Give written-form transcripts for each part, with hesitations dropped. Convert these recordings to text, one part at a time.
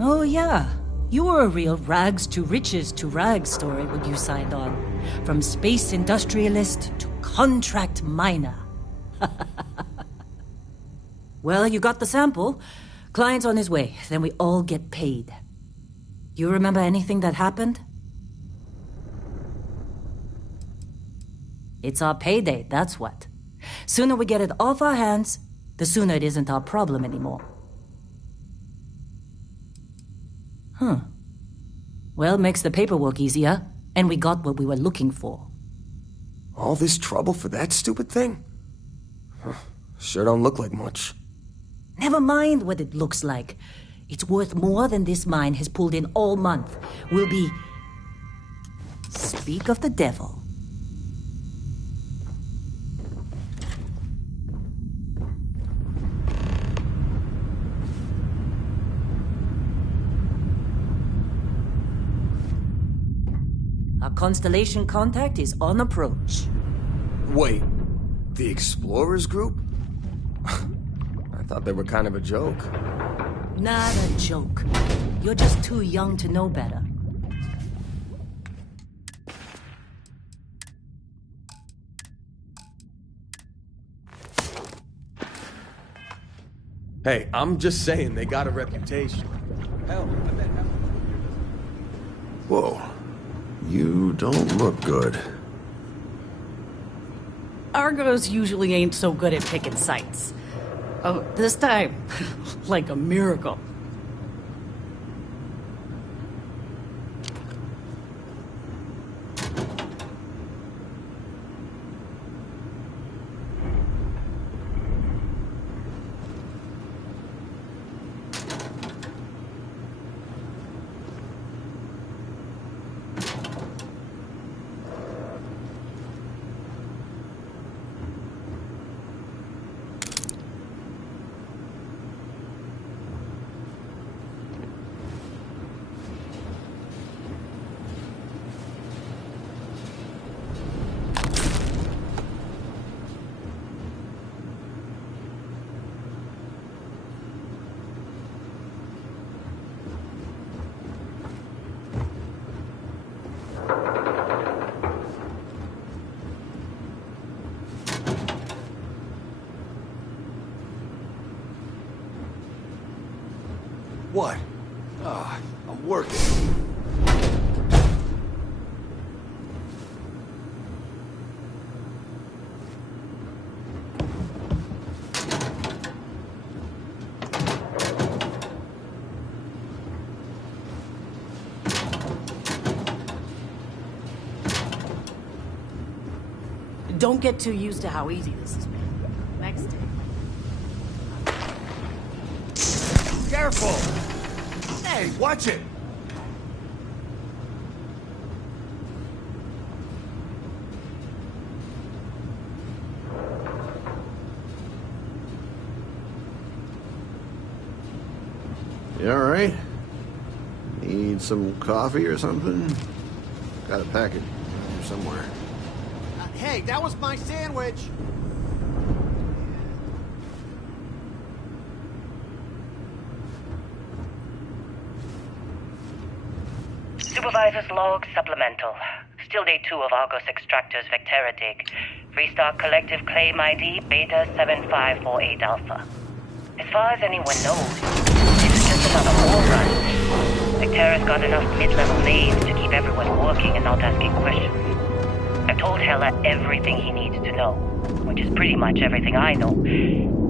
Oh yeah, you were a real rags to riches to rags story when you signed on. From space industrialist to contract miner. Well, you got the sample. Client's on his way, then we all get paid. You remember anything that happened? It's our payday, that's what. Sooner we get it off our hands, the sooner it isn't our problem anymore. Huh. Well, makes the paperwork easier, and we got what we were looking for. All this trouble for that stupid thing? Sure don't look like much. Never mind what it looks like. It's worth more than this mine has pulled in all month. We'll be... Speak of the devil. Our constellation contact is on approach. Wait, the Explorers group? I thought they were kind of a joke. Not a joke. You're just too young to know better. Hey, I'm just saying they got a reputation. Hell, I bet half... Whoa. You don't look good. Argos usually ain't so good at picking sites. Oh, this time, like a miracle. What? Ah, I'm working. Don't get too used to how easy this has been. Next day. Careful! Hey, watch it! You alright? Need some coffee or something? Got a package here somewhere. Hey, that was my sandwich! Supervisor's log supplemental. Still day 2 of Argos Extractor's Vectera dig. Freestar Collective Claim ID Beta 7548 Alpha. As far as anyone knows, this is just another ore run. Vectera's got enough mid-level names to keep everyone working and not asking questions. I've told Hella everything he needs to know, which is pretty much everything I know.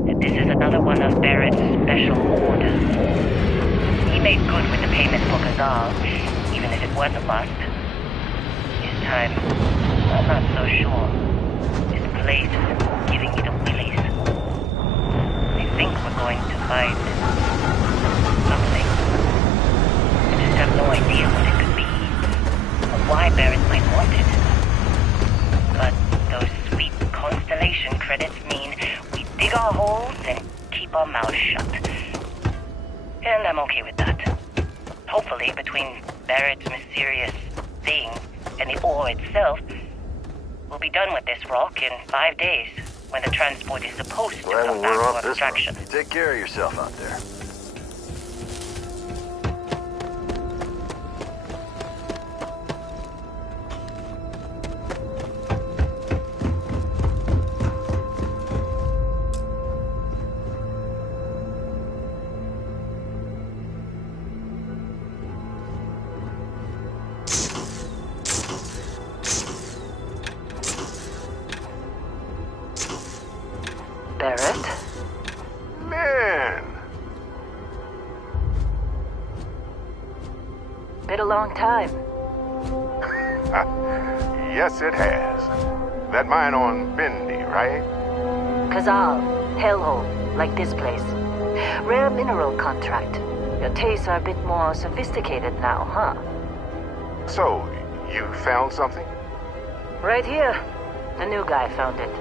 That this is another one of Barrett's special orders. He made good with the payment for Kazal, even if it was a bust. This time, I'm not so sure. This place is giving me the willies. I think we're going to find something. I just have no idea what it could be, or why Barrett might want it. But those sweet constellation credits mean we dig our holes and keep our mouths shut. And I'm okay with that. Hopefully, between Barrett's mysterious thing and the ore itself, we'll be done with this rock in 5 days, when the transport is supposed to come back for extraction. Take care of yourself out there. Been a long time. Yes, it has. That mine on Bendy, right? Kazal, hellhole, like this place. Rare mineral contract. Your tastes are a bit more sophisticated now, huh? So, you found something? Right here. The new guy found it.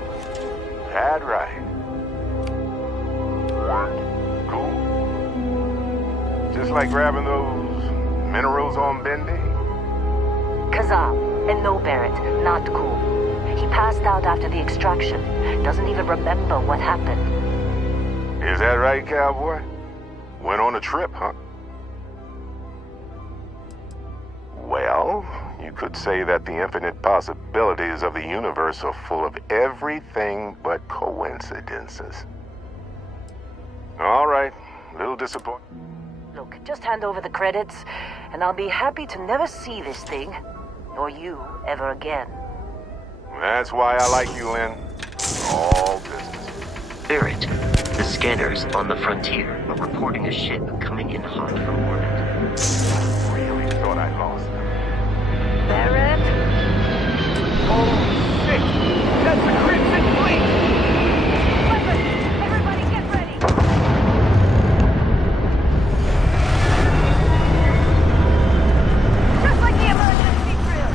That right. Cool. Just like grabbing those minerals on Bendy? Kazal, and no Barrett, not cool. He passed out after the extraction. Doesn't even remember what happened. Is that right, cowboy? Went on a trip, huh? Well, you could say that the infinite possibilities of the universe are full of everything but coincidences. All right, a little disappointed. Look, just hand over the credits, and I'll be happy to never see this thing, or you, ever again. That's why I like you, Lynn. All business. Barrett, the scanners on the frontier are reporting a ship coming in hot from orbit. Really thought I lost them. Barrett? Oh, shit! That's the Crimson Fleet! Everybody get ready! Just like the emergency drill!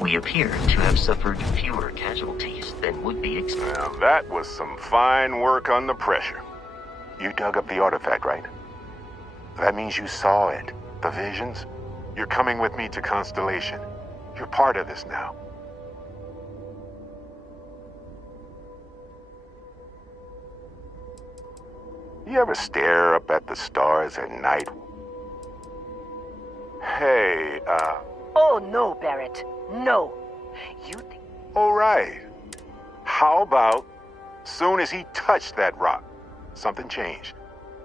We appear to have suffered fewer casualties than would be expected. Now, that was some fine work under pressure. You dug up the artifact, right? That means you saw it. The visions? You're coming with me to Constellation. You're part of this now. You ever stare up at the stars at night? Hey, Oh, no, Barrett. No. You think... all right. How about, soon as he touched that rock, something changed?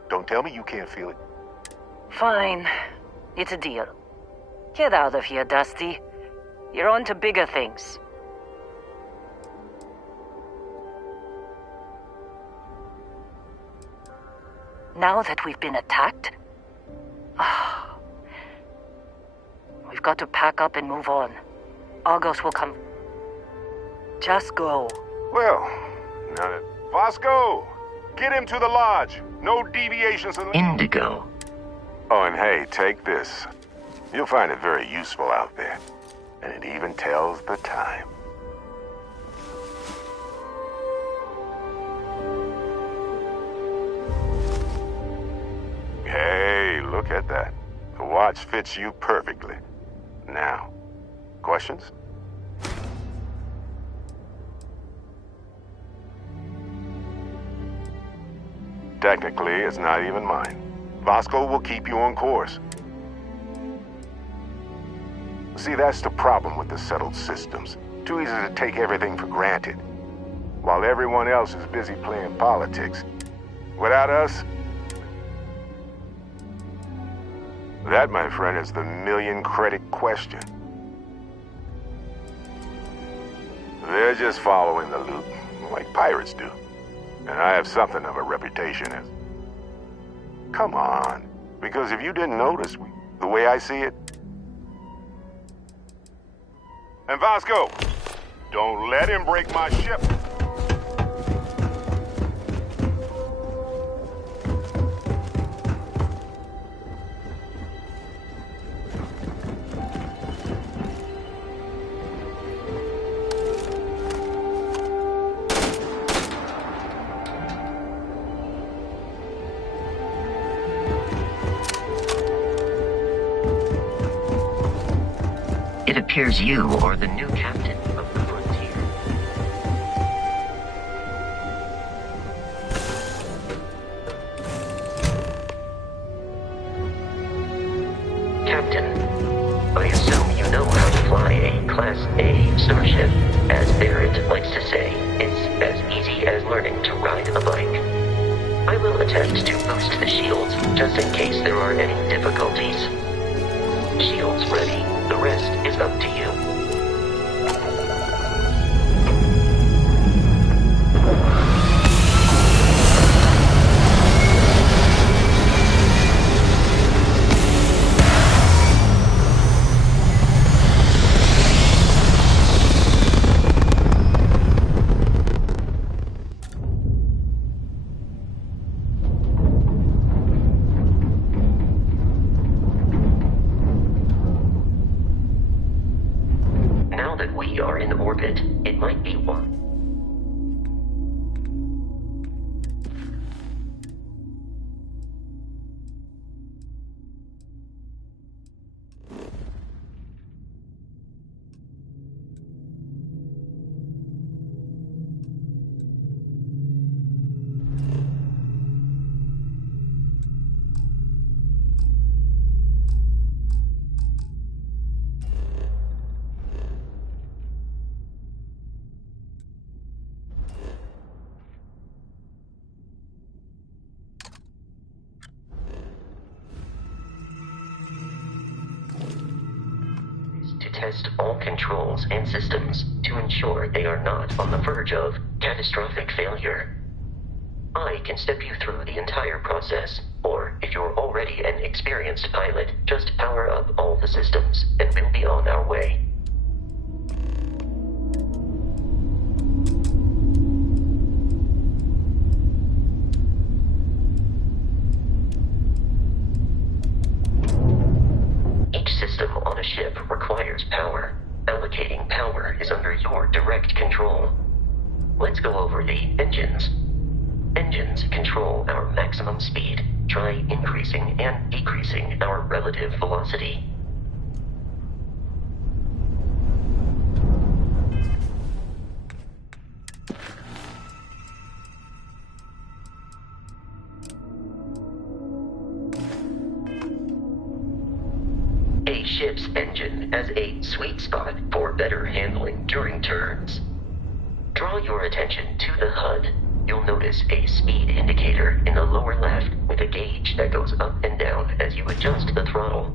Don't tell me you can't feel it. Fine. It's a deal. Get out of here, Dusty. You're on to bigger things. Now that we've been attacked, we've got to pack up and move on. Argos will come. Just go. Well, now that... Vasco! Get him to the lodge. No deviations in... Indigo. Oh, and hey, take this. You'll find it very useful out there. And it even tells the time. Hey, look at that. The watch fits you perfectly. Now, questions? Technically, it's not even mine. Vasco will keep you on course. See, that's the problem with the settled systems. Too easy to take everything for granted. While everyone else is busy playing politics. Without us... That, my friend, is the million-credit question. They're just following the loot, like pirates do. And I have something of a reputation as... Come on. Because if you didn't notice, the way I see it... And Vasco, don't let him break my ship. It appears you are the new captain of the frontier. Captain, I assume you know how to fly a Class A starship. As Barrett likes to say, it's as easy as learning to ride a bike. I will attempt to boost the shields, just in case there are any difficulties. Shields ready. The rest is up to you. It might be one. Test all controls and systems to ensure they are not on the verge of catastrophic failure. I can step you through the entire process, or if you're already an experienced pilot, just power up all the systems, and we'll be on our way. Ship requires power. Allocating power is under your direct control. Let's go over the engines. Engines control our maximum speed. Try increasing and decreasing our relative velocity. Ship's engine has a sweet spot for better handling during turns. Draw your attention to the HUD. You'll notice a speed indicator in the lower left with a gauge that goes up and down as you adjust the throttle.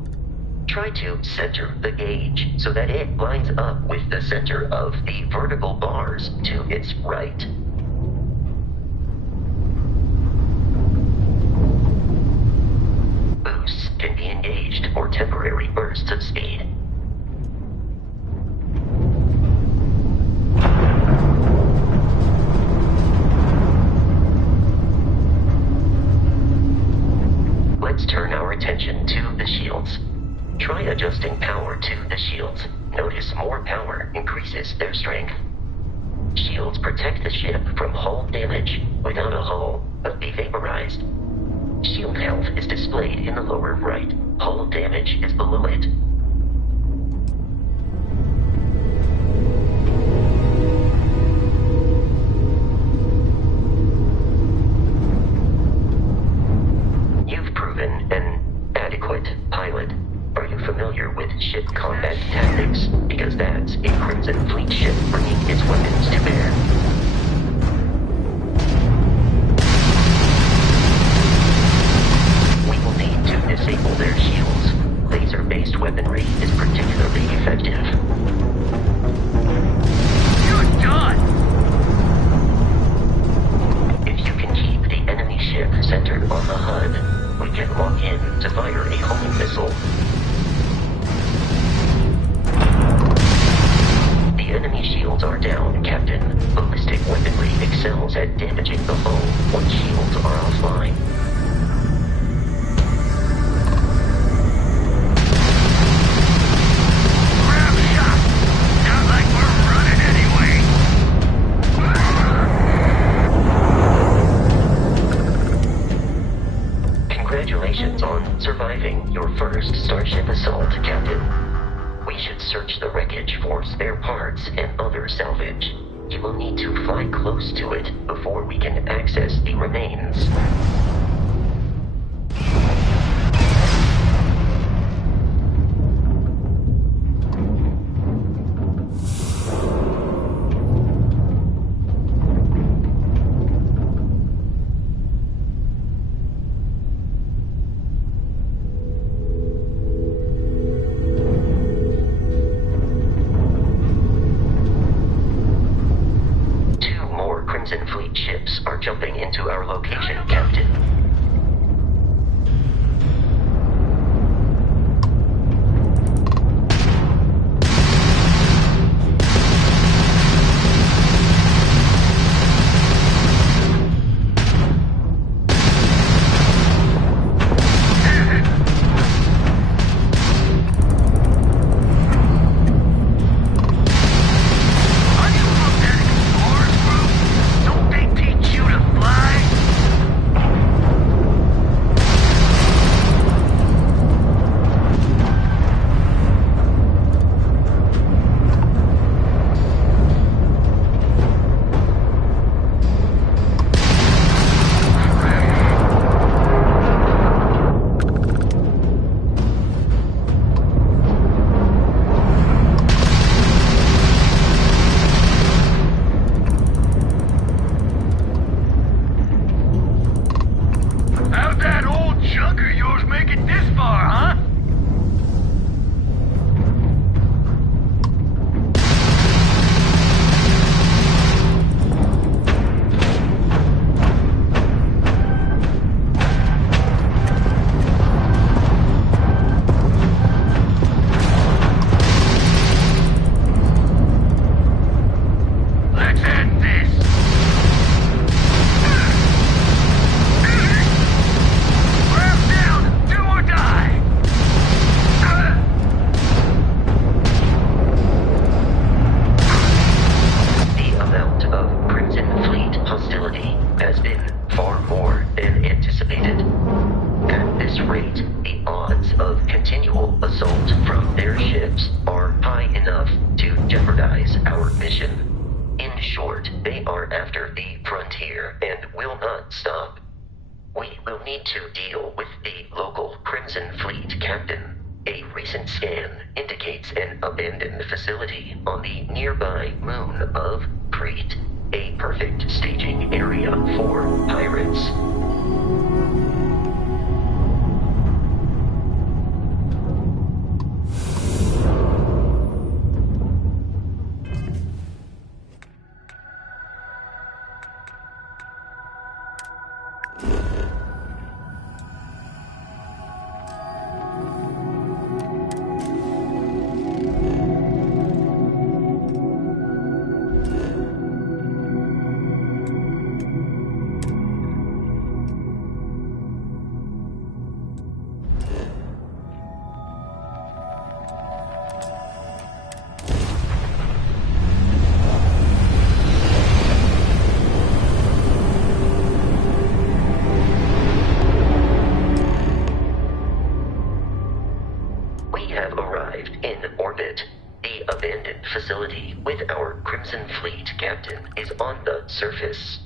Try to center the gauge so that it lines up with the center of the vertical bars to its right. adjusting power to the shields. Notice more power increases their strength. Shields protect the ship from hull damage. Without a hull, be vaporized. Shield health is displayed in the lower right. Hull damage is below it. You've proven an adequate pilot. Are you familiar with ship combat tactics? Because that's a Crimson Fleet ship bringing its weapons to bear. We will need to disable their shields. Laser-based weaponry is particularly effective. You're done! If you can keep the enemy ship centered on the HUD, we can lock in to fire a homing missile. The enemy shields are down, Captain. Ballistic weaponry excels at damaging the hull once shields are offline. Grab shot! Not like we're running anyway! Congratulations on surviving your first Starship assault, Captain. We should search the wreckage for spare parts and other salvage. You will need to fly close to it before we can access the remains. Crimson Fleet ships are jumping into our location, Captain. this.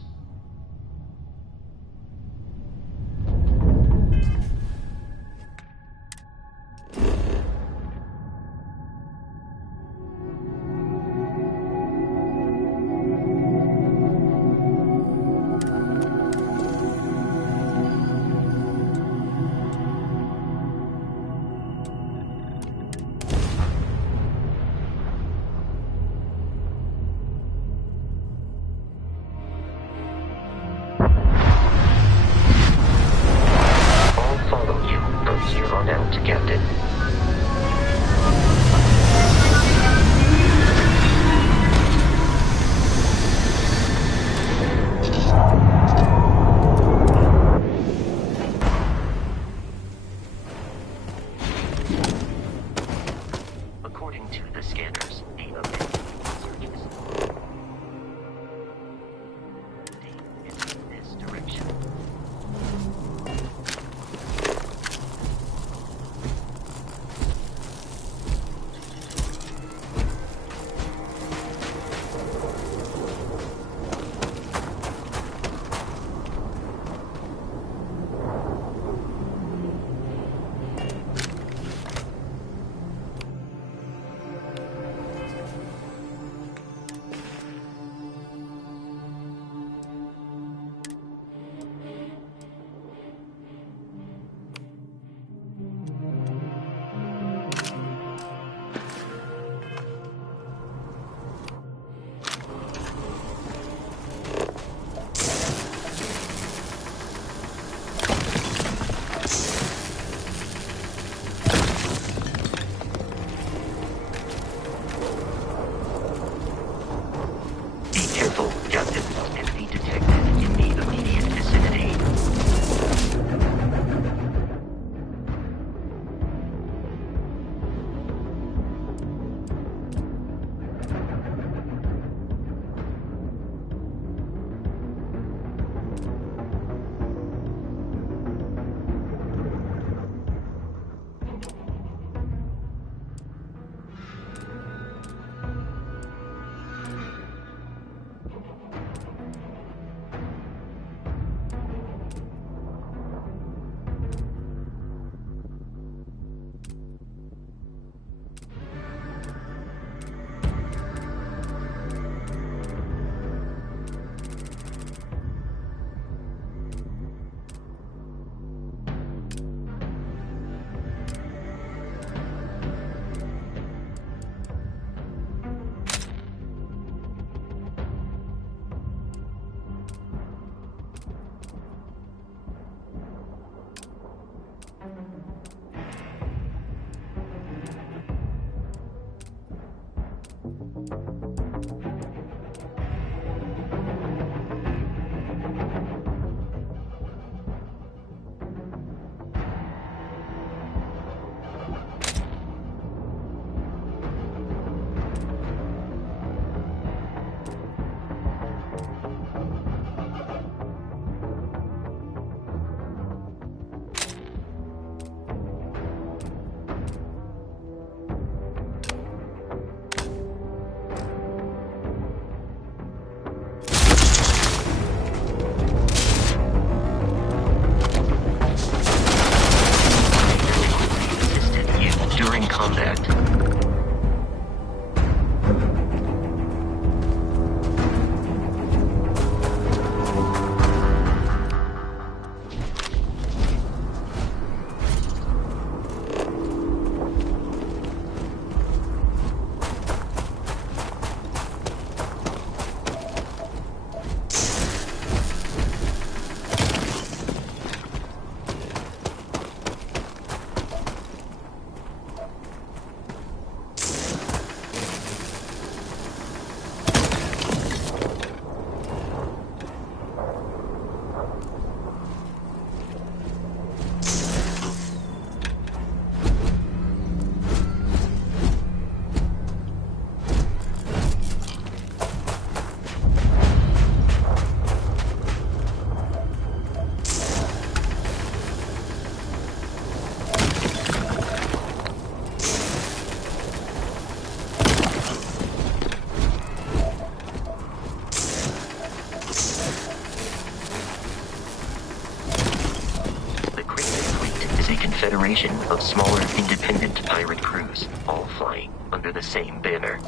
confederation of smaller independent pirate crews, all flying under the same banner.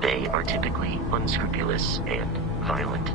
They are typically unscrupulous and violent.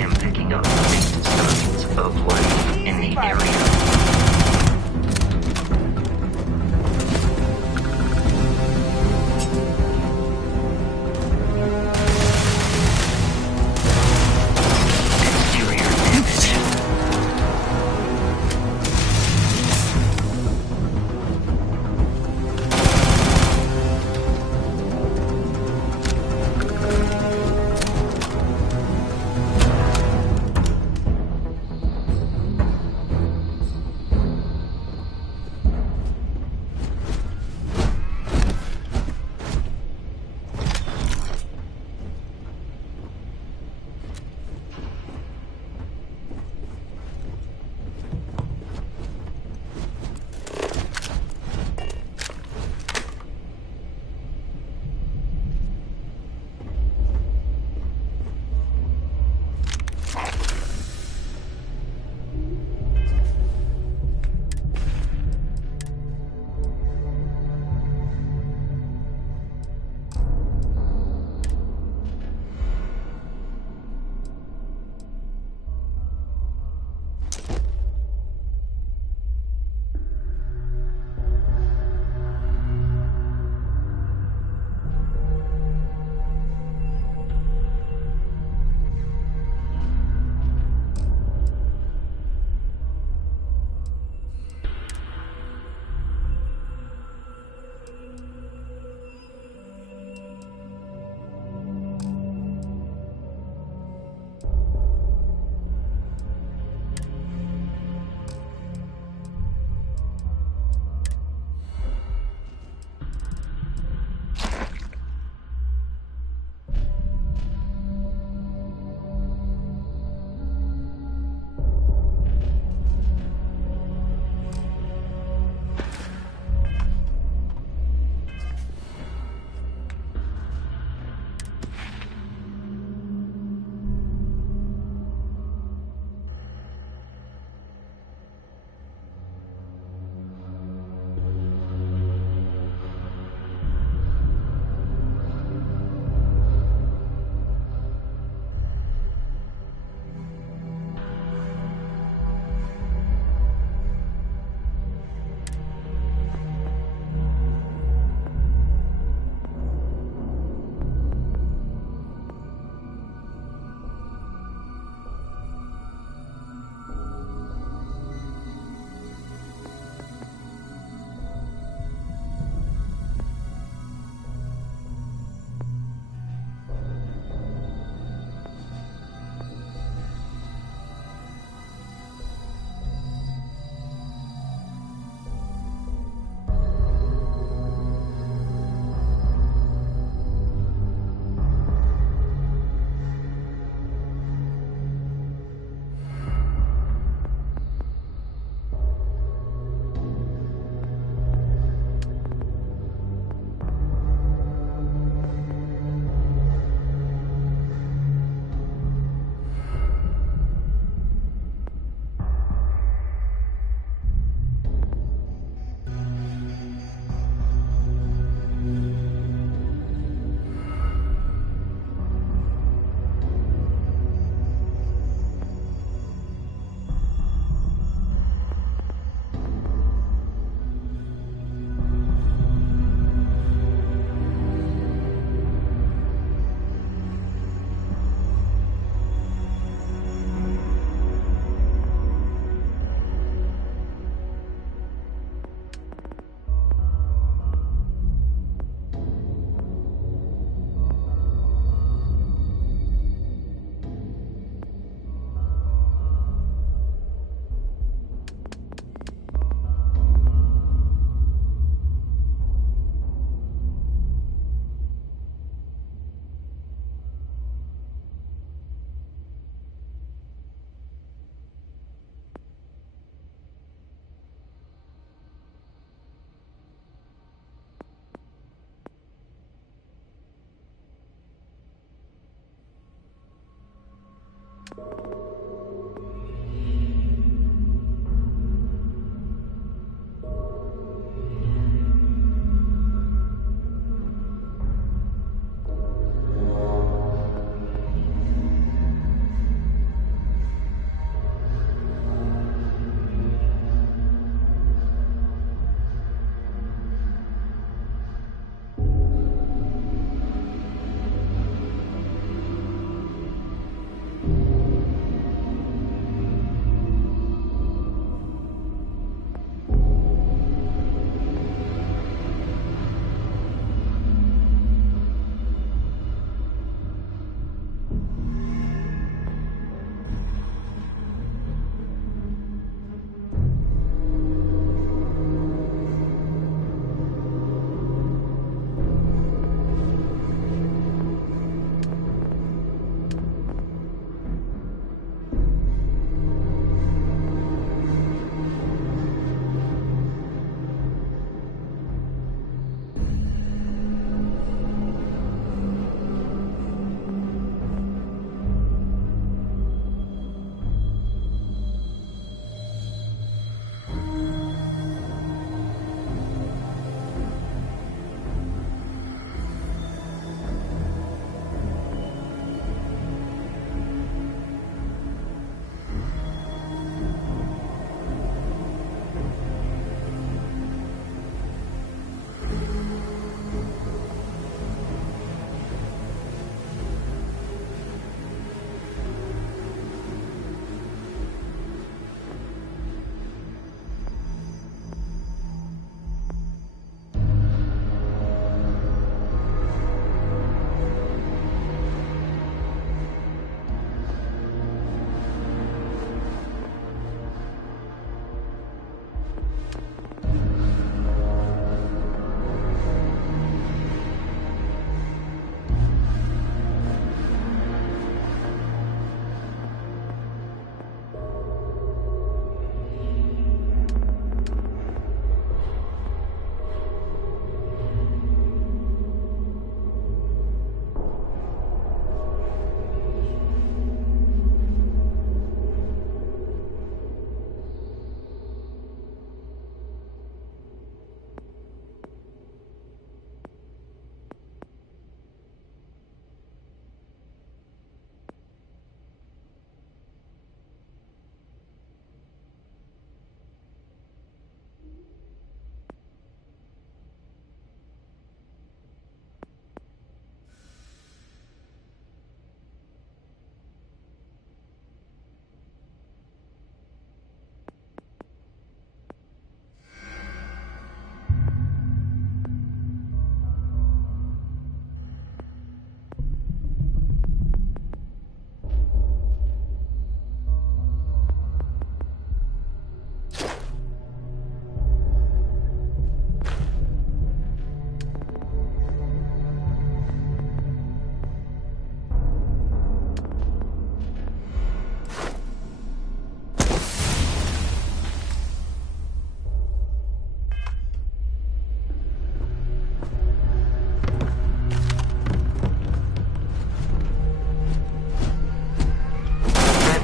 am picking up faint signs of life in the area.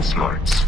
smarts.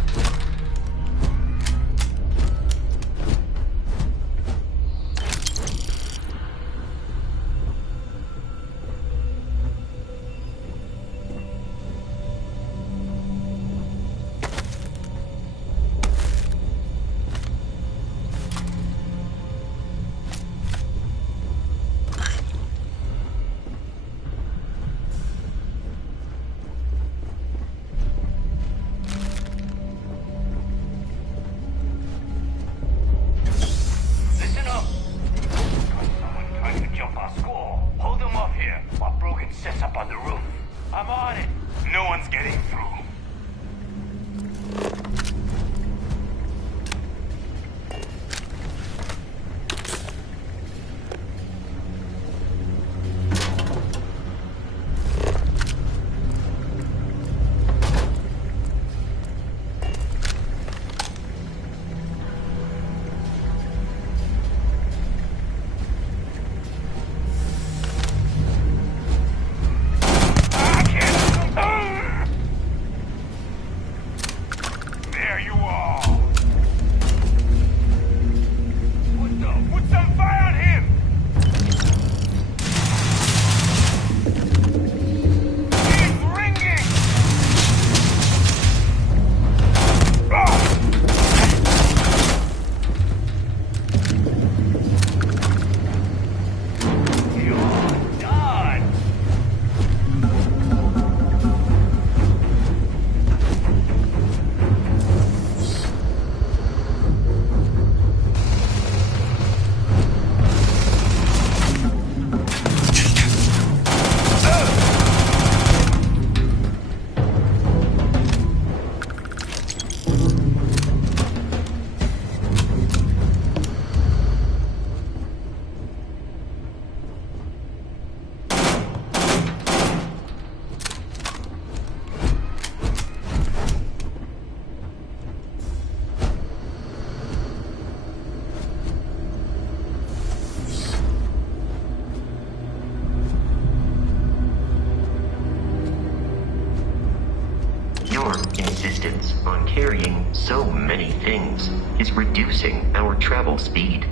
Insistence on carrying so many things is reducing our travel speed.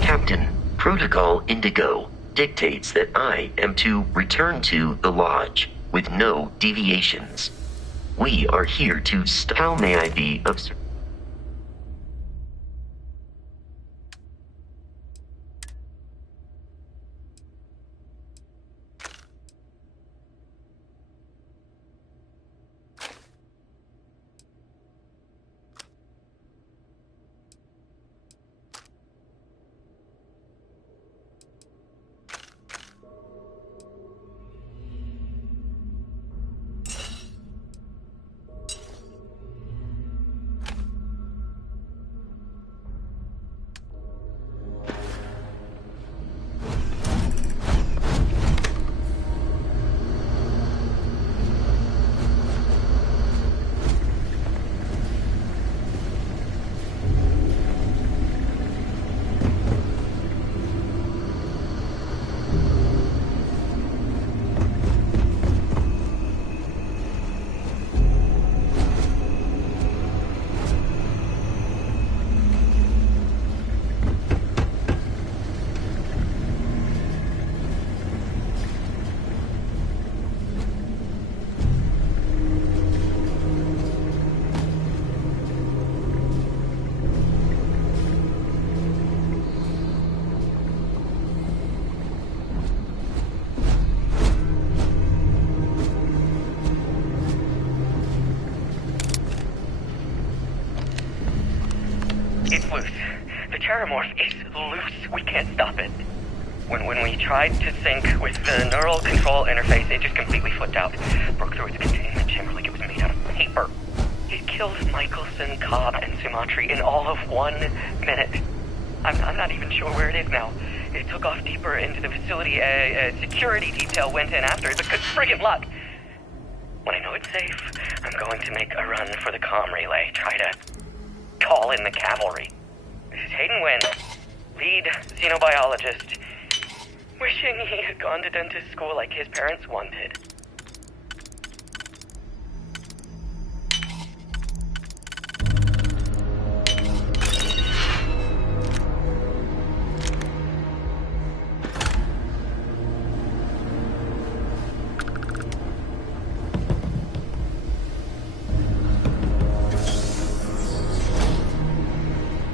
Captain, Protocol Indigo dictates that I am to return to the Lodge with no deviations. We are here to how may I be of service? Terramorph is loose. We can't stop it. When we tried to sync with the neural control interface, it just completely flipped out. Broke through its containment chamber like it was made out of paper. It killed Michelson, Cobb, and Sumatri in all of 1 minute. I'm not even sure where it is now. It took off deeper into the facility. A security detail went in after it, but good friggin' luck. When I know it's safe, I'm going to make a run for the comm relay. Try to call in the cavalry. This is Hayden Wynn, lead xenobiologist Wishing he had gone to dentist school like his parents wanted.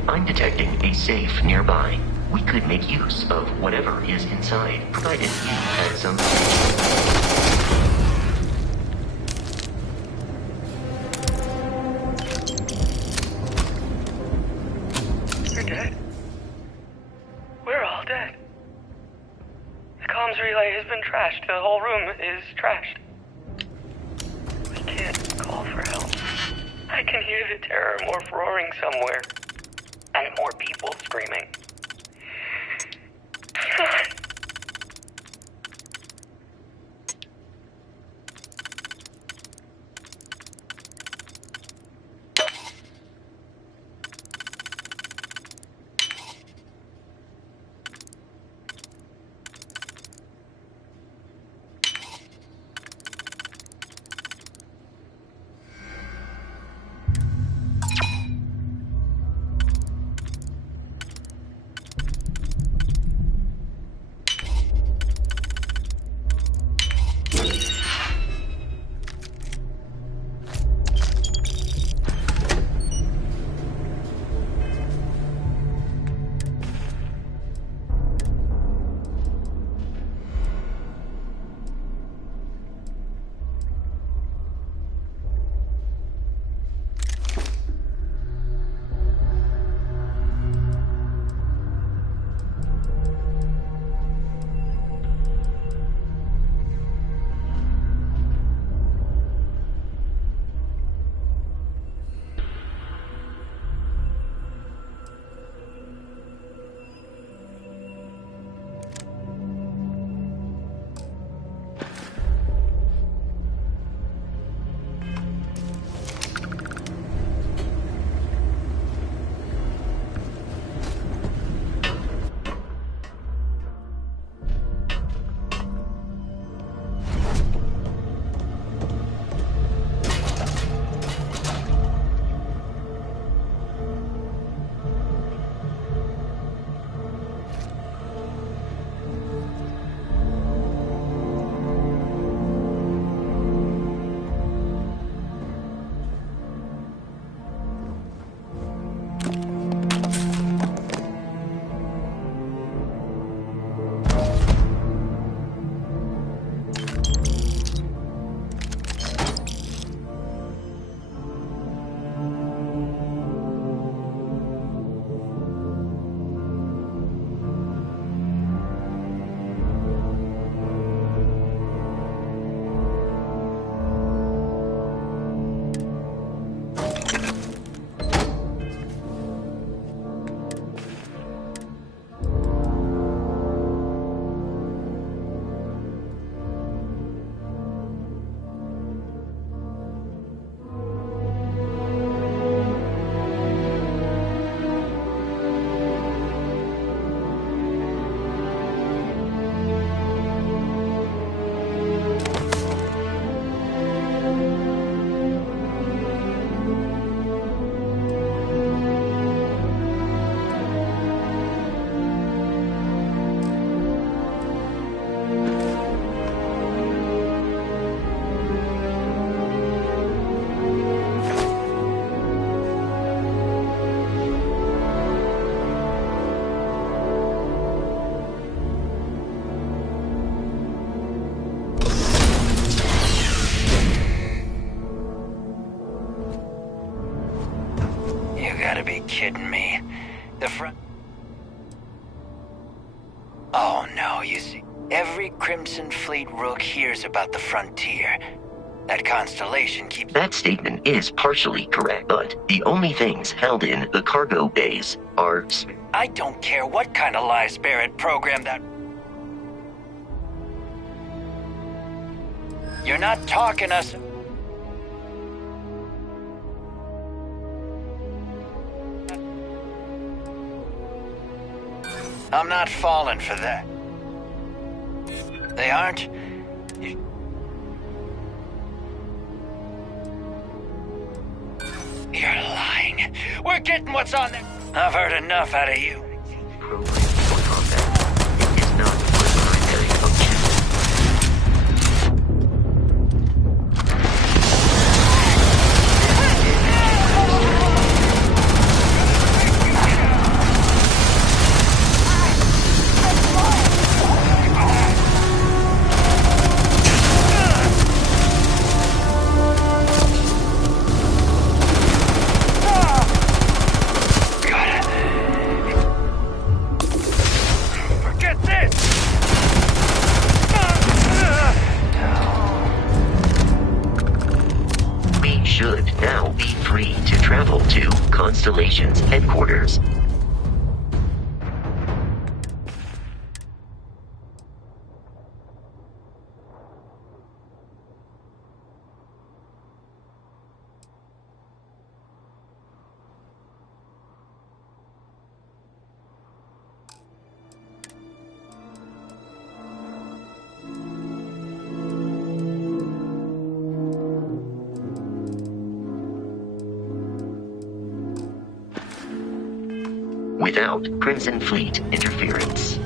I'm detecting a safe nearby. We could make use of whatever is inside, provided you had some... You're dead. We're all dead. The comms relay has been trashed. The whole room is trashed. We can't call for help. I can hear the terror morph roaring somewhere. And more people screaming. kidding me? The front... Oh, no, you see, every Crimson Fleet rook hears about the frontier. That constellation keeps... That statement is partially correct, but the only things held in the cargo bays are... I don't care what kind of lie-spirit program that... You're not talking us... I'm not falling for that. They aren't? You're lying. We're getting what's on there. I've heard enough out of you. Programmed for combat. It is not your primary function. Constellation's headquarters. Without Crimson Fleet interference.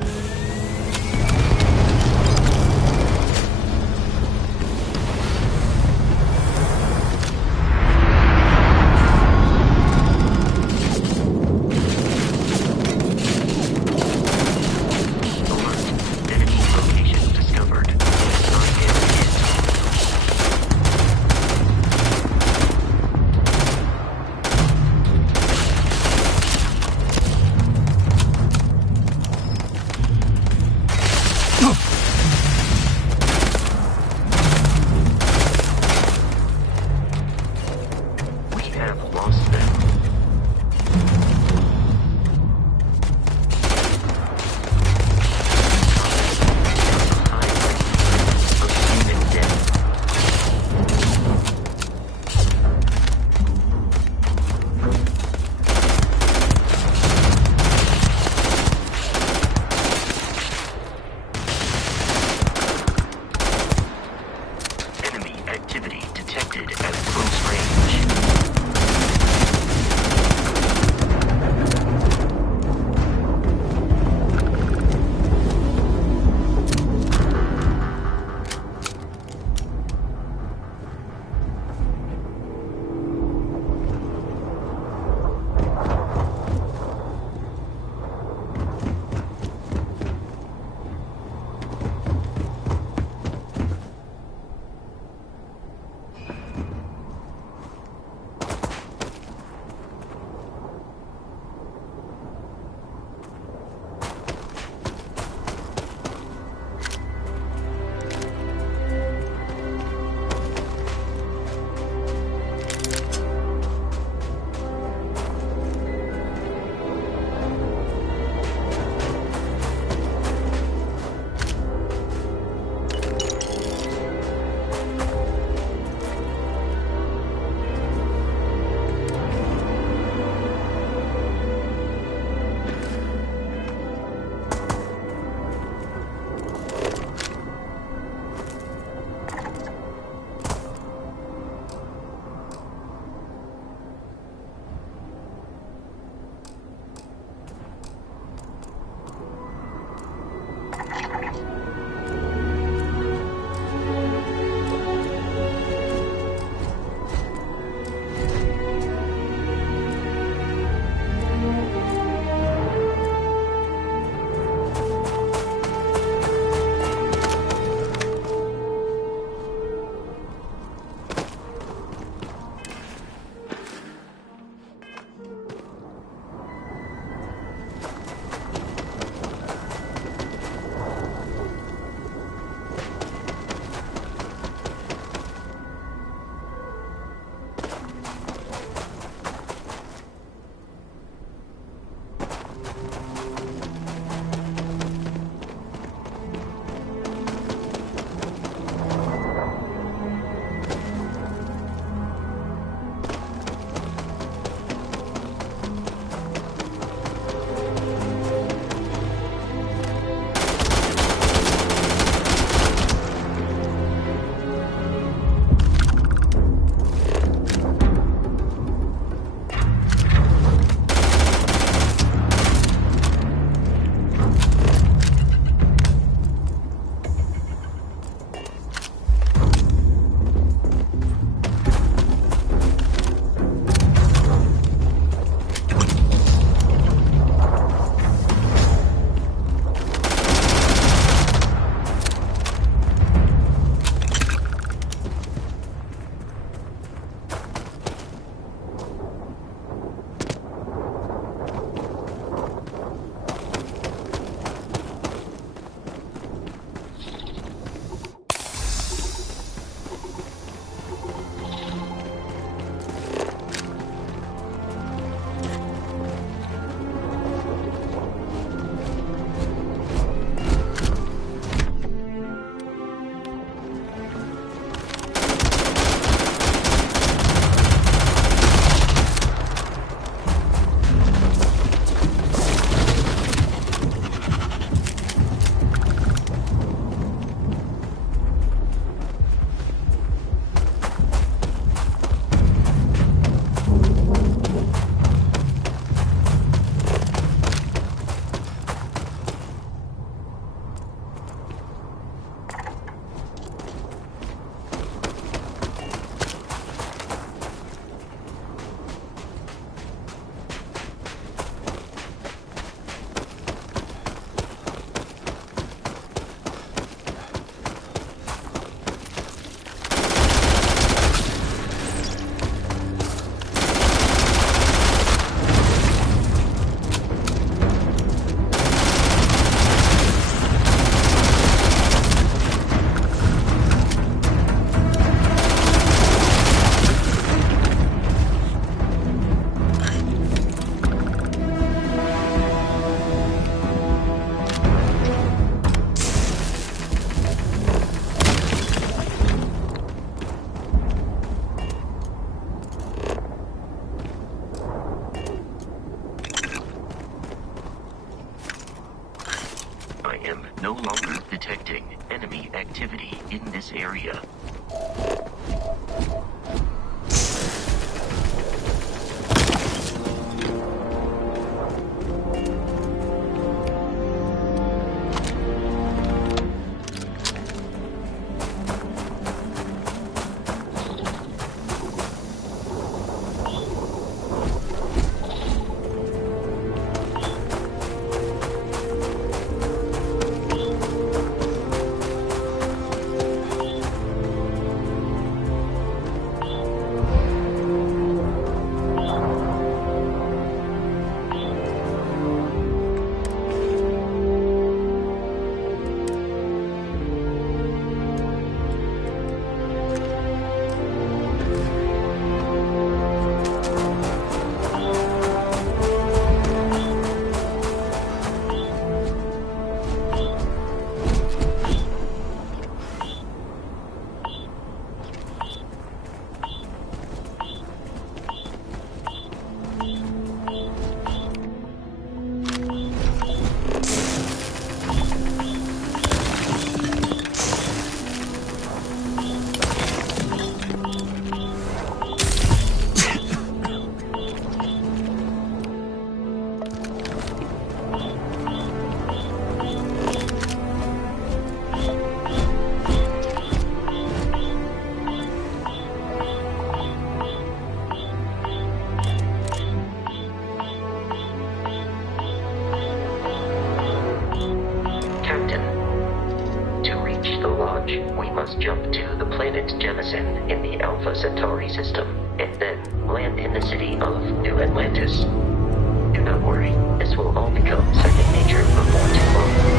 am no longer detecting enemy activity in this area. We must jump to the planet Jemison in the Alpha Centauri system, and then land in the city of New Atlantis. Do not worry, this will all become second nature before too long.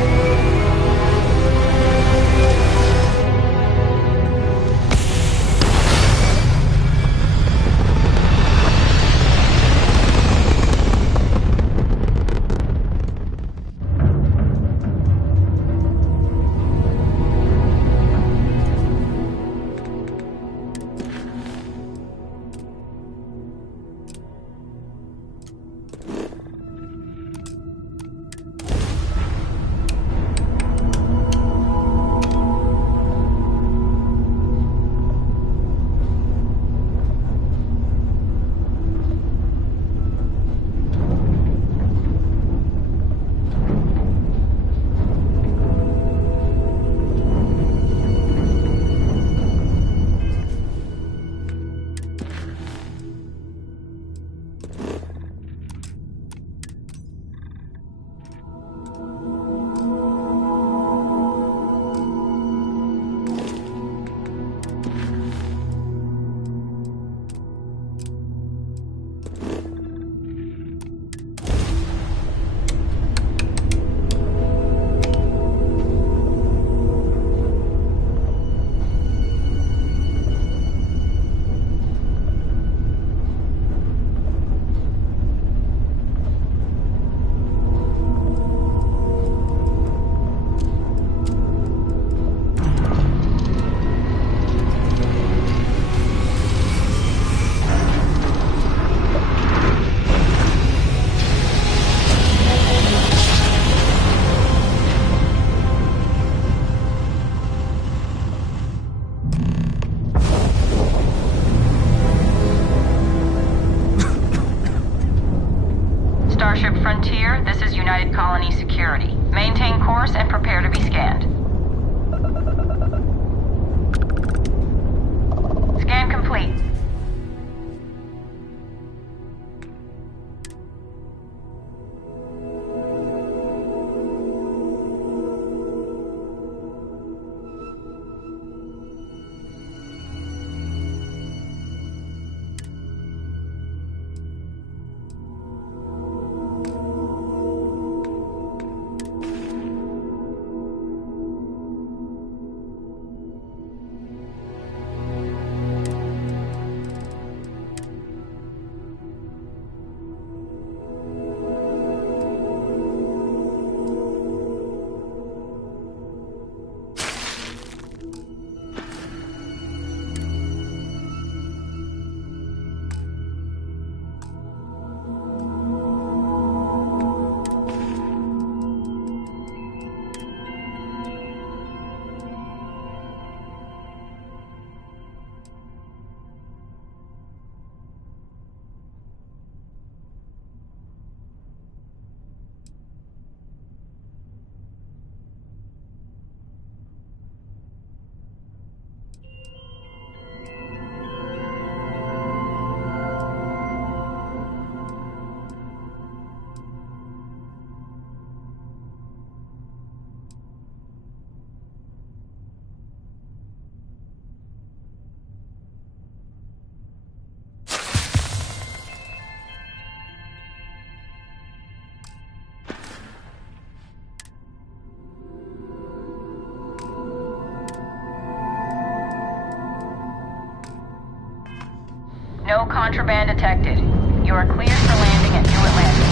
No contraband detected. You are cleared for landing at New Atlantis.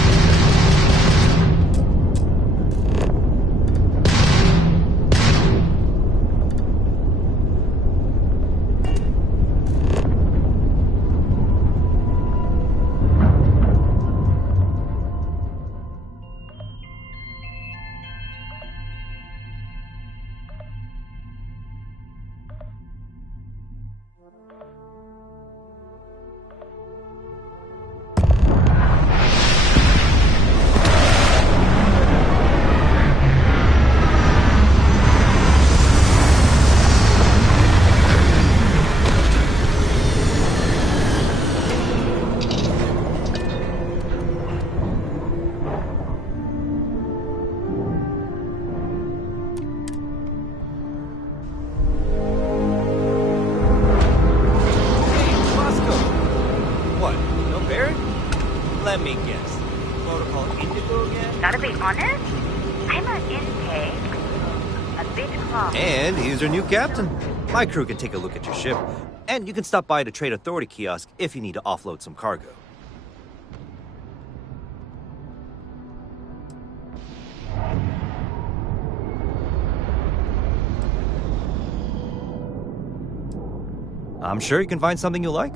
Let me guess. Protocol Indigo again? Gotta be honest, I'm an intake. A bit clogged. And here's your new captain. My crew can take a look at your ship. And you can stop by the Trade Authority kiosk if you need to offload some cargo. I'm sure you can find something you like.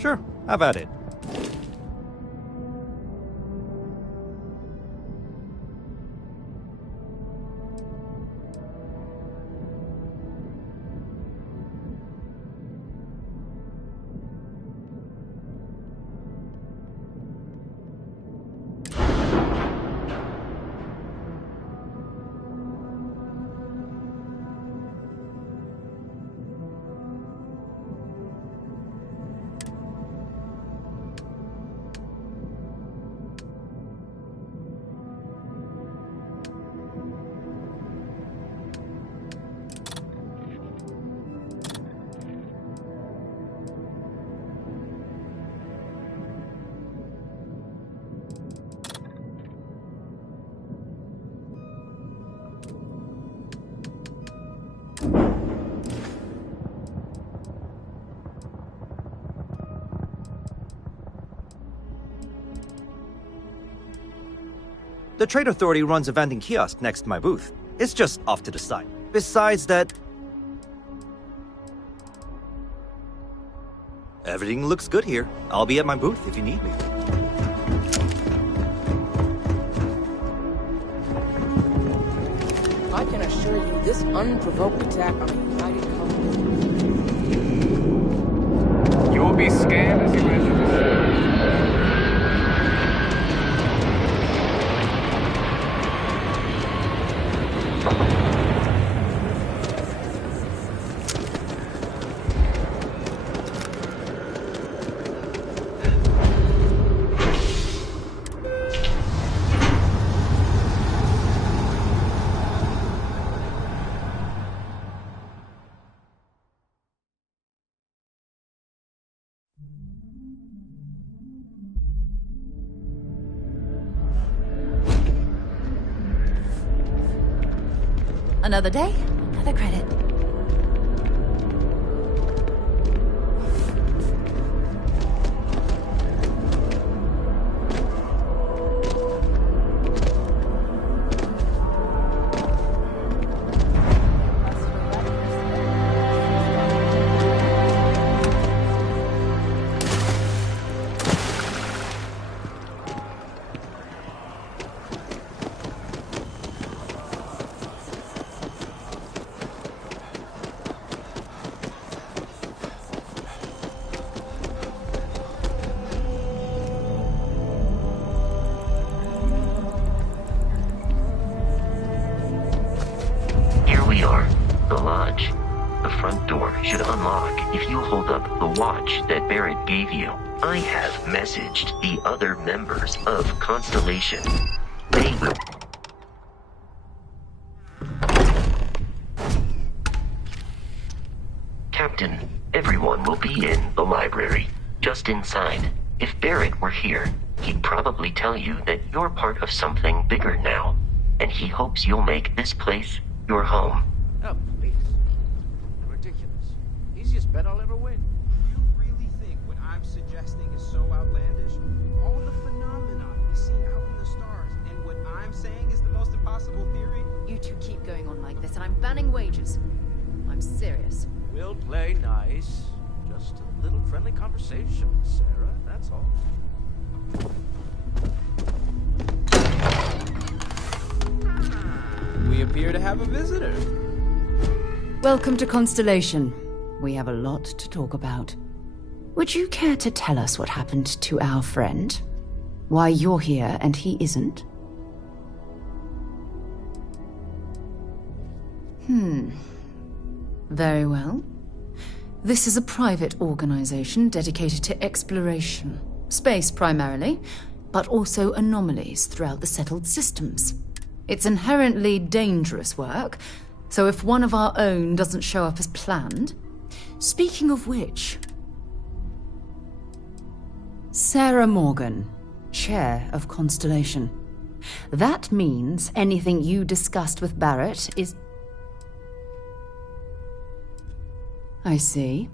Sure, have at it. The Trade Authority runs a vending kiosk next to my booth. It's just off to the side. Besides that, everything looks good here. I'll be at my booth if you need me. I can assure you this unprovoked attack on a united company. You will be scanned as you enter the city. Another day, another credit. door should unlock if you hold up the watch that Barrett gave you. I have messaged the other members of Constellation. They will... Captain, everyone will be in the library, just inside. If Barrett were here, he'd probably tell you that you're part of something bigger now, and he hopes you'll make this place your home. Oh, please. Ridiculous. Easiest bet I'll ever win. You really think what I'm suggesting is so outlandish? All the phenomena we see out in the stars, and what I'm saying is the most impossible theory? You two keep going on like this, and I'm banning wagers. I'm serious. We'll play nice. Just a little friendly conversation, Sarah. That's all. We appear to have a visitor. Welcome to Constellation. We have a lot to talk about. Would you care to tell us what happened to our friend? Why you're here and he isn't? Very well. This is a private organization dedicated to exploration. Space primarily, but also anomalies throughout the settled systems. It's inherently dangerous work, so if one of our own doesn't show up as planned... Speaking of which... Sarah Morgan, Chair of Constellation. That means anything you discussed with Barrett is... I see.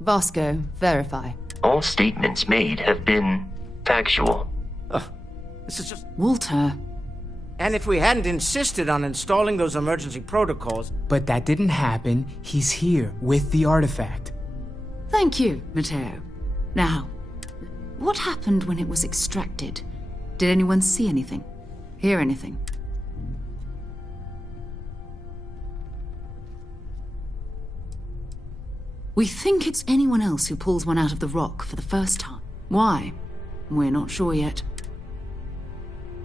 Vasco, verify. All statements made have been factual. This is just... Walter. And if we hadn't insisted on installing those emergency protocols... But that didn't happen. He's here with the artifact. Thank you, Matteo. Now, what happened when it was extracted? Did anyone see anything? Hear anything? We think it's anyone else who pulls one out of the rock for the first time. Why? We're not sure yet.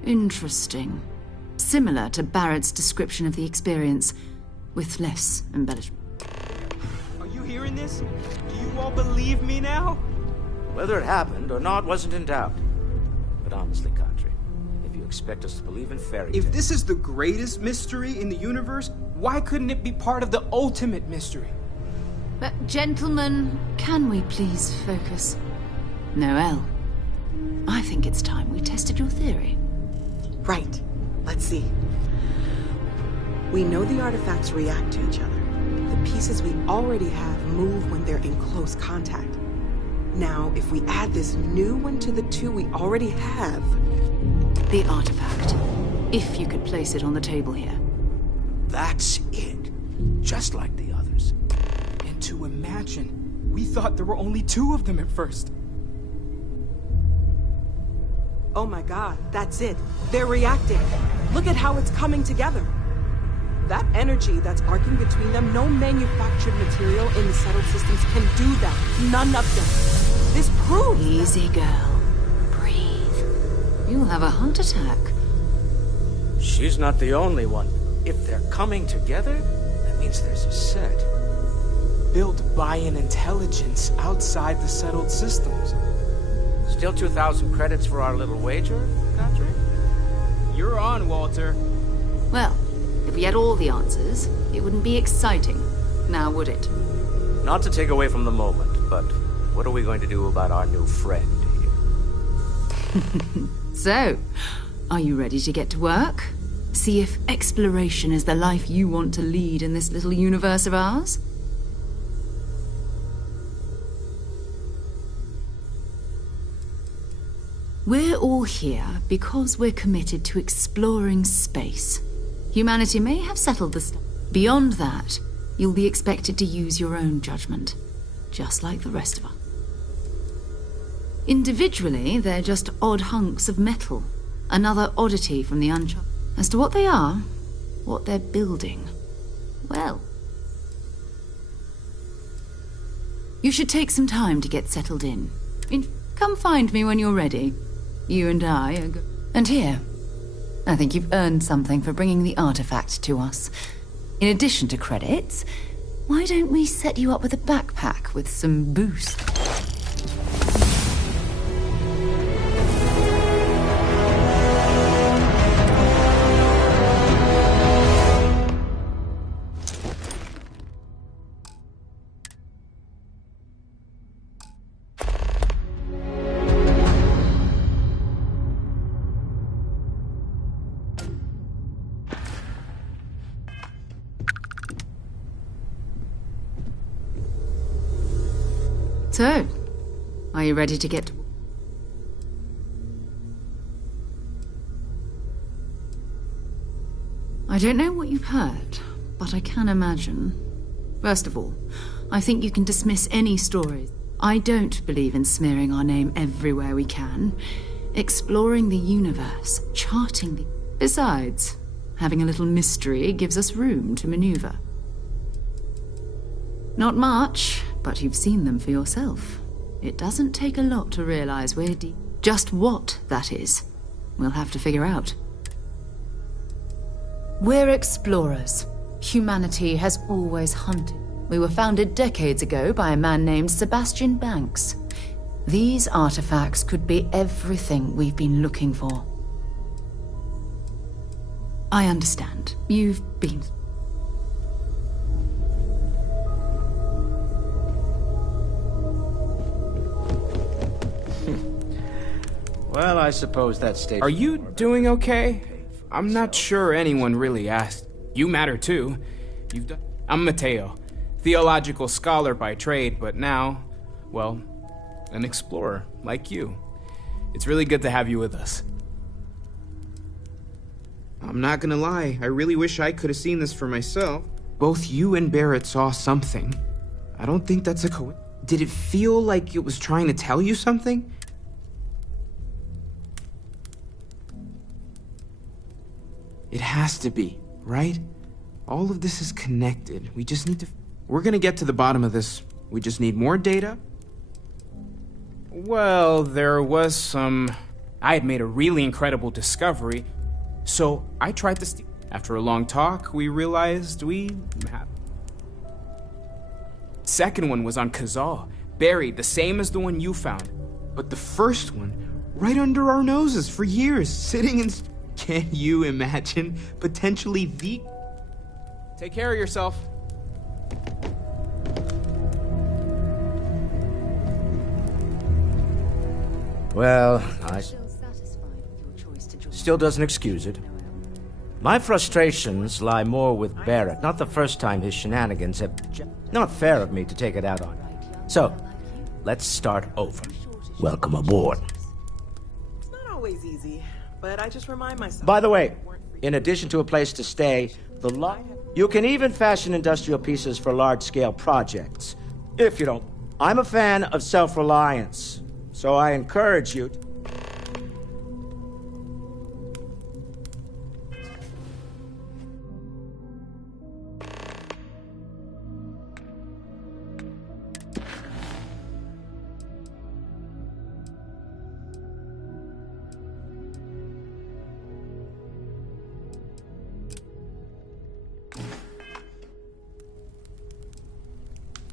Interesting. Similar to Barrett's description of the experience, with less embellishment. Are you hearing this? Do you all believe me now? Whether it happened or not wasn't in doubt. But honestly, Country, if you expect us to believe in fairy tales... If this is the greatest mystery in the universe, why couldn't it be part of the ultimate mystery? But, gentlemen, can we please focus? Noelle, I think it's time we tested your theory. Right. Let's see. We know the artifacts react to each other. The pieces we already have move when they're in close contact. Now, if we add this new one to the two we already have... The artifact. If you could place it on the table here. That's it. Just like the others. And to imagine, we thought there were only two of them at first. Oh my god, that's it. They're reacting. Look at how it's coming together. That energy that's arcing between them, no manufactured material in the settled systems can do that. None of them. This proves... Easy, girl. Breathe. You'll have a heart attack. She's not the only one. If they're coming together, that means there's a set. Built by an intelligence outside the settled systems. Still 2,000 credits for our little wager, Country? You're on, Walter. Well, if we had all the answers, it wouldn't be exciting, now would it? Not to take away from the moment, but what are we going to do about our new friend here? So, are you ready to get to work? See if exploration is the life you want to lead in this little universe of ours? We're all here because we're committed to exploring space. Humanity may have settled the stuff. Beyond that, you'll be expected to use your own judgment, just like the rest of us. Individually, they're just odd hunks of metal, another oddity from the uncharted. As to what they are, what they're building, well... You should take some time to get settled in. Come find me when you're ready. You and I are good. And here, I think you've earned something for bringing the artifact to us. In addition to credits, Why don't we set you up with a backpack with some boost? So, are you ready to get... I don't know what you've heard, but I can imagine. First of all, I think you can dismiss any stories. I don't believe in smearing our name everywhere we can. Exploring the universe, charting the... Besides, having a little mystery gives us room to maneuver. Not much, but you've seen them for yourself. It doesn't take a lot to realize we're deep. Just what that is, we'll have to figure out. We're explorers. Humanity has always hunted. We were founded decades ago by a man named Sebastian Banks. These artifacts could be everything we've been looking for. I understand. You've been... Well, I suppose that stays... Are you doing okay? I'm not sure anyone really asked. You matter too. I'm Mateo, theological scholar by trade, but now, well, an explorer like you. It's really good to have you with us. I'm not gonna lie, I really wish I could have seen this for myself. Both you and Barrett saw something. I don't think that's a coincidence. Did it feel like it was trying to tell you something? It has to be, right? All of this is connected. We just need to... We're gonna get to the bottom of this. We just need more data. Well, there was some... I had made a really incredible discovery, so I tried to... After a long talk, we realized we had... Second one was on Kazal, buried, the same as the one you found. But the first one, right under our noses for years, sitting in... Can you imagine? Potentially the... Take care of yourself. Well, still doesn't excuse it. My frustrations lie more with Barrett. Not the first time his shenanigans have... Not fair of me to take it out on him. So, let's start over. Welcome aboard. It's not always easy. But I just remind myself... By the way, in addition to a place to stay, you can even fashion industrial pieces for large-scale projects. If you don't... I'm a fan of self-reliance, so I encourage you...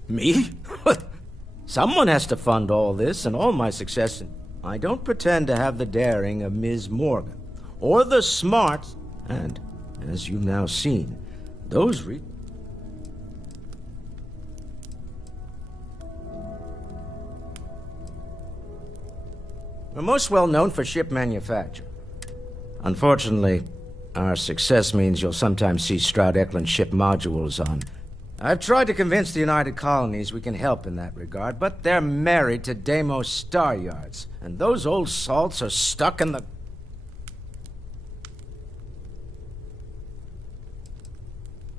Me? Someone has to fund all this and all my success. I don't pretend to have the daring of Ms. Morgan, or the smarts, and, as you've now seen, those We're most well known for ship manufacture. Unfortunately, our success means you'll sometimes see Stroud-Eklund ship modules on. I've tried to convince the United Colonies we can help in that regard, but they're married to Deimos Star Yards, and those old salts are stuck in the...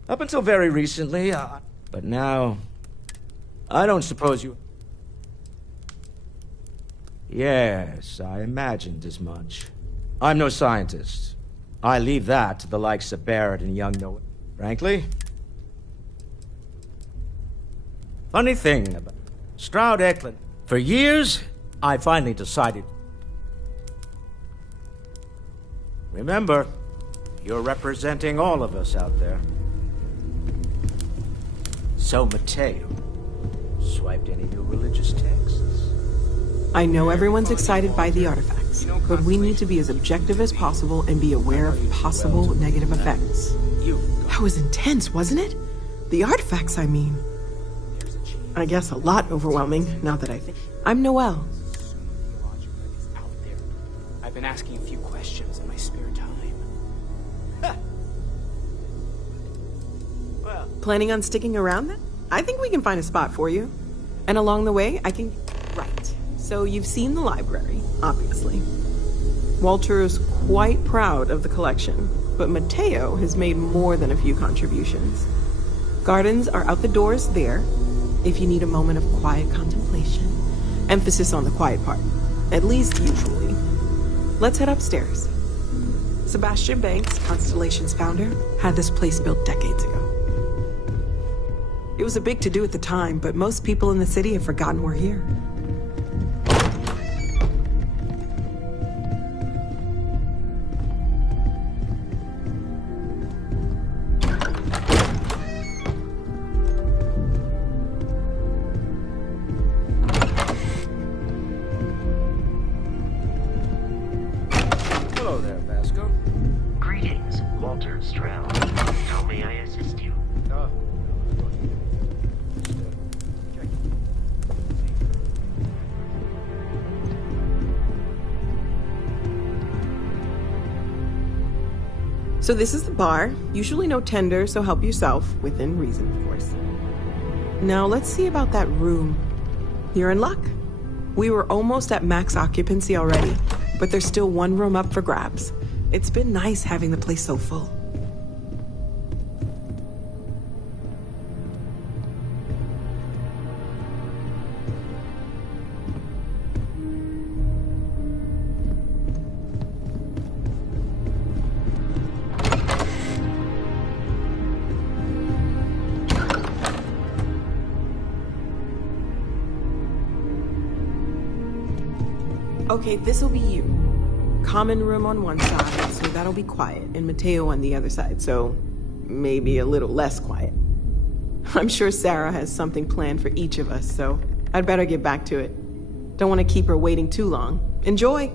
Up until very recently, but now... I don't suppose you... Yes, I imagined as much. I'm no scientist. I leave that to the likes of Barrett and young Noah. Frankly... Funny thing about Stroud-Eklund. For years, I finally decided... Remember, you're representing all of us out there. So, Mateo, swiped any new religious texts? I know everyone's excited by the artifacts, but we need to be as objective as possible and be aware of possible negative effects. That was intense, wasn't it? The artifacts, I mean. I guess a lot overwhelming, now that I think. I'm Noelle. I've been asking a few questions in my spare time. Planning on sticking around then? I think we can find a spot for you. And along the way, I can... Right. So you've seen the library, obviously. Walter is quite proud of the collection, but Mateo has made more than a few contributions. Gardens are out the doors there, if you need a moment of quiet contemplation. Emphasis on the quiet part, at least usually. Let's head upstairs. Sebastian Banks, Constellation's founder, had this place built decades ago. It was a big to-do at the time, but most people in the city have forgotten we're here. Hello there, Vasco. Greetings, Walter Stroud. How may I assist you? So this is the bar. Usually no tender, so help yourself, within reason, of course. Now let's see about that room. You're in luck. We were almost at max occupancy already, but there's still one room up for grabs. It's been nice having the place so full. Okay, this'll be you. Common room on one side, so that'll be quiet, and Mateo on the other side, so maybe a little less quiet. I'm sure Sarah has something planned for each of us, so I'd better get back to it. Don't want to keep her waiting too long. Enjoy!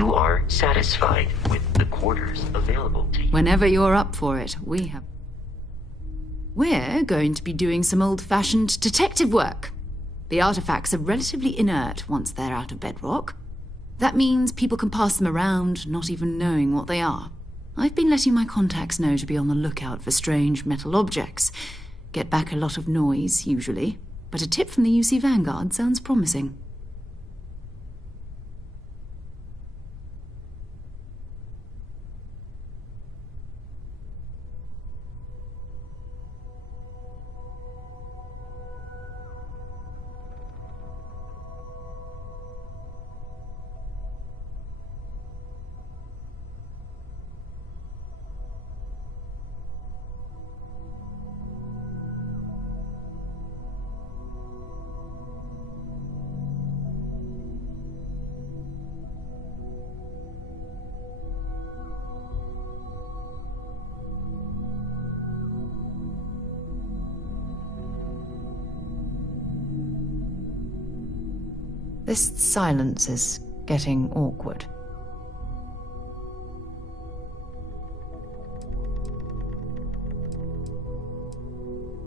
you are satisfied with the quarters available to you. Whenever you're up for it, we're going to be doing some old-fashioned detective work. The artifacts are relatively inert once they're out of bedrock. That means people can pass them around, not even knowing what they are. I've been letting my contacts know to be on the lookout for strange metal objects. Get back a lot of noise, usually, but a tip from the UC Vanguard sounds promising. This silence is getting awkward.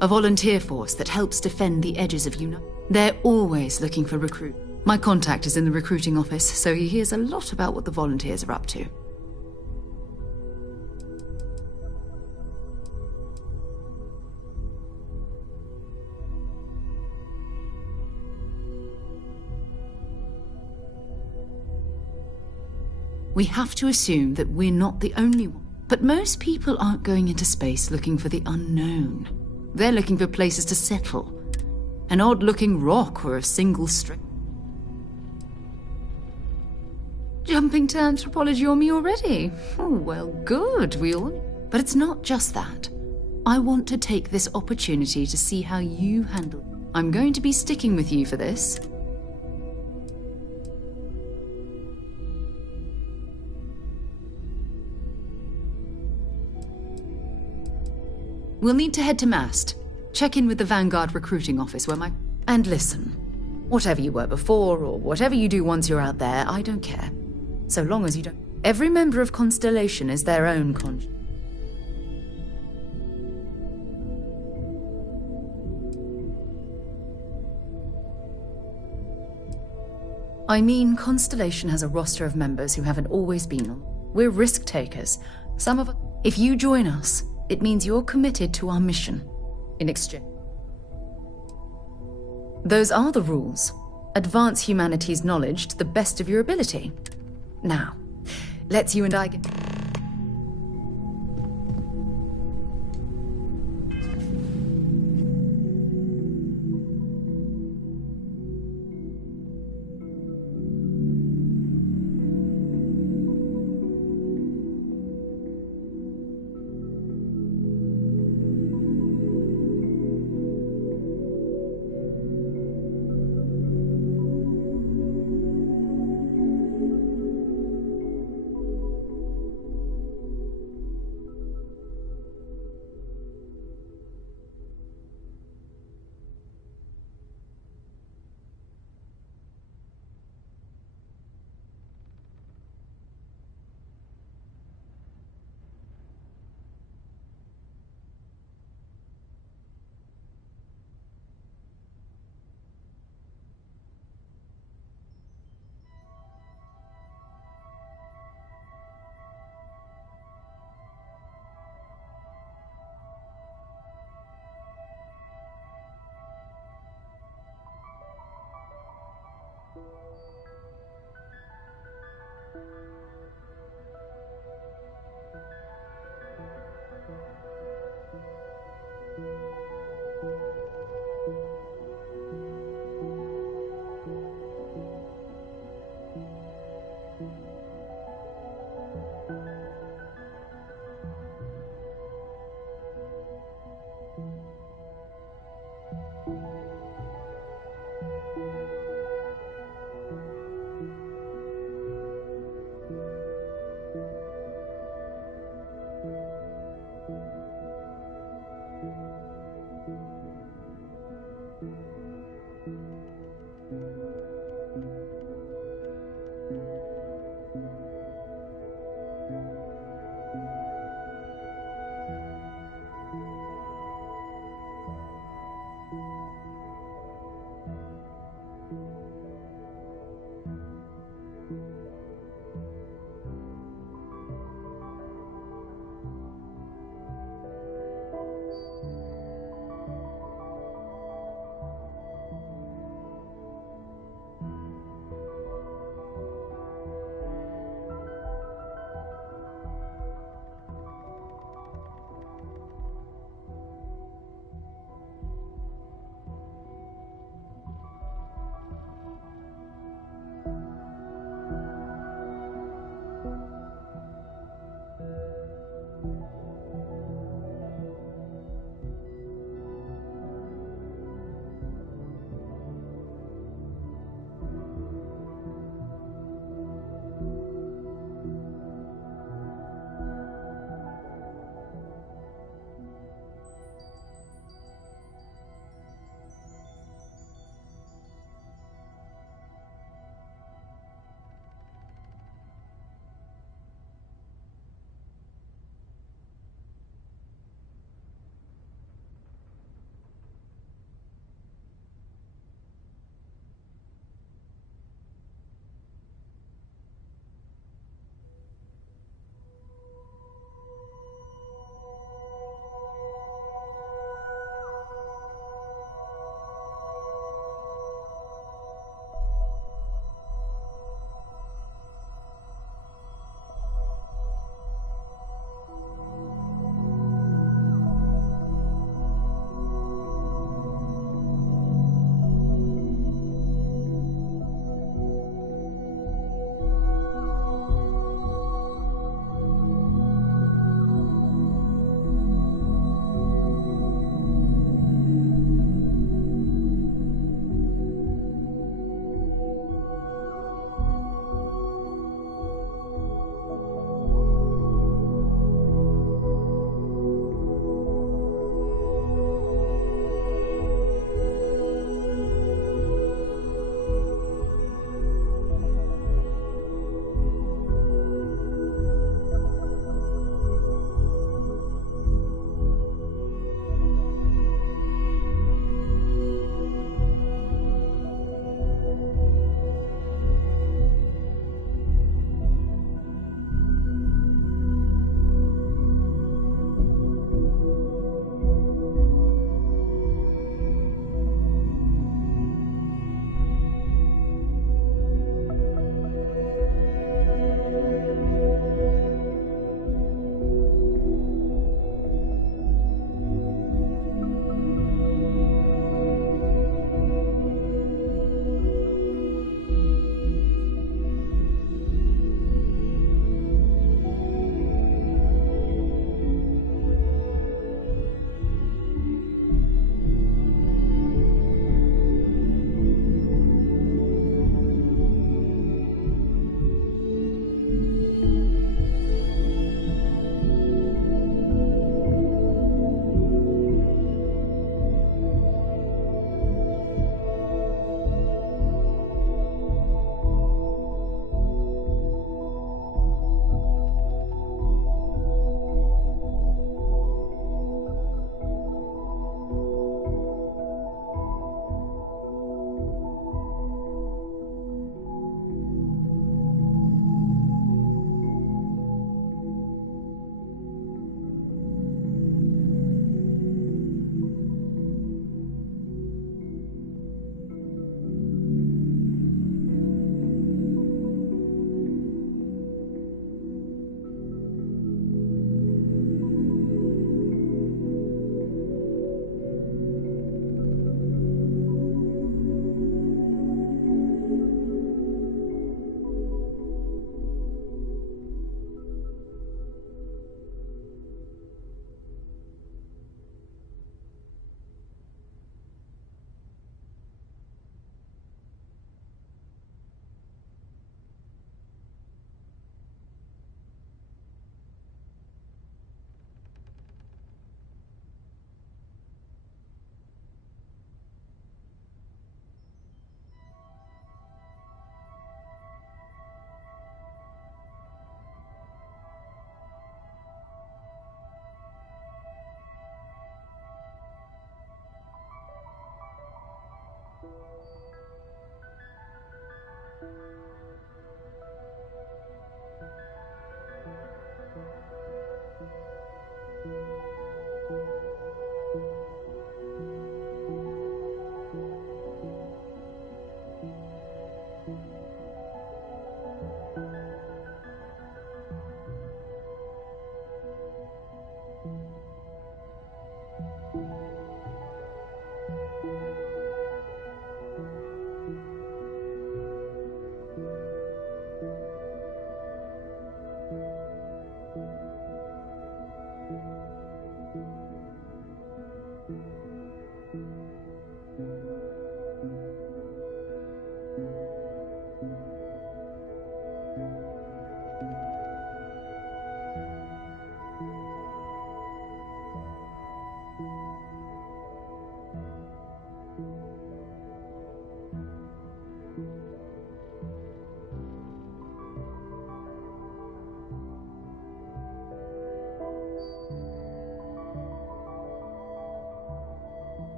A volunteer force that helps defend the edges of They're always looking for recruit. My contact is in the recruiting office, so he hears a lot about what the volunteers are up to. We have to assume that we're not the only one. But most people aren't going into space looking for the unknown. They're looking for places to settle. An odd-looking rock or a single string. Jumping to anthropology on me already? Oh, well, good, we all... But it's not just that. I want to take this opportunity to see how you handle it. I'm going to be sticking with you for this. We'll need to head to Mast. Check in with the Vanguard recruiting office where my... And listen, whatever you were before, or whatever you do once you're out there, I don't care. So long as you don't... Every member of Constellation is their own conscience. I mean, Constellation has a roster of members who haven't always been on. We're risk takers. Some of us... If you join us, it means you're committed to our mission. In exchange. Those are the rules. Advance humanity's knowledge to the best of your ability. Now, let's you and I get...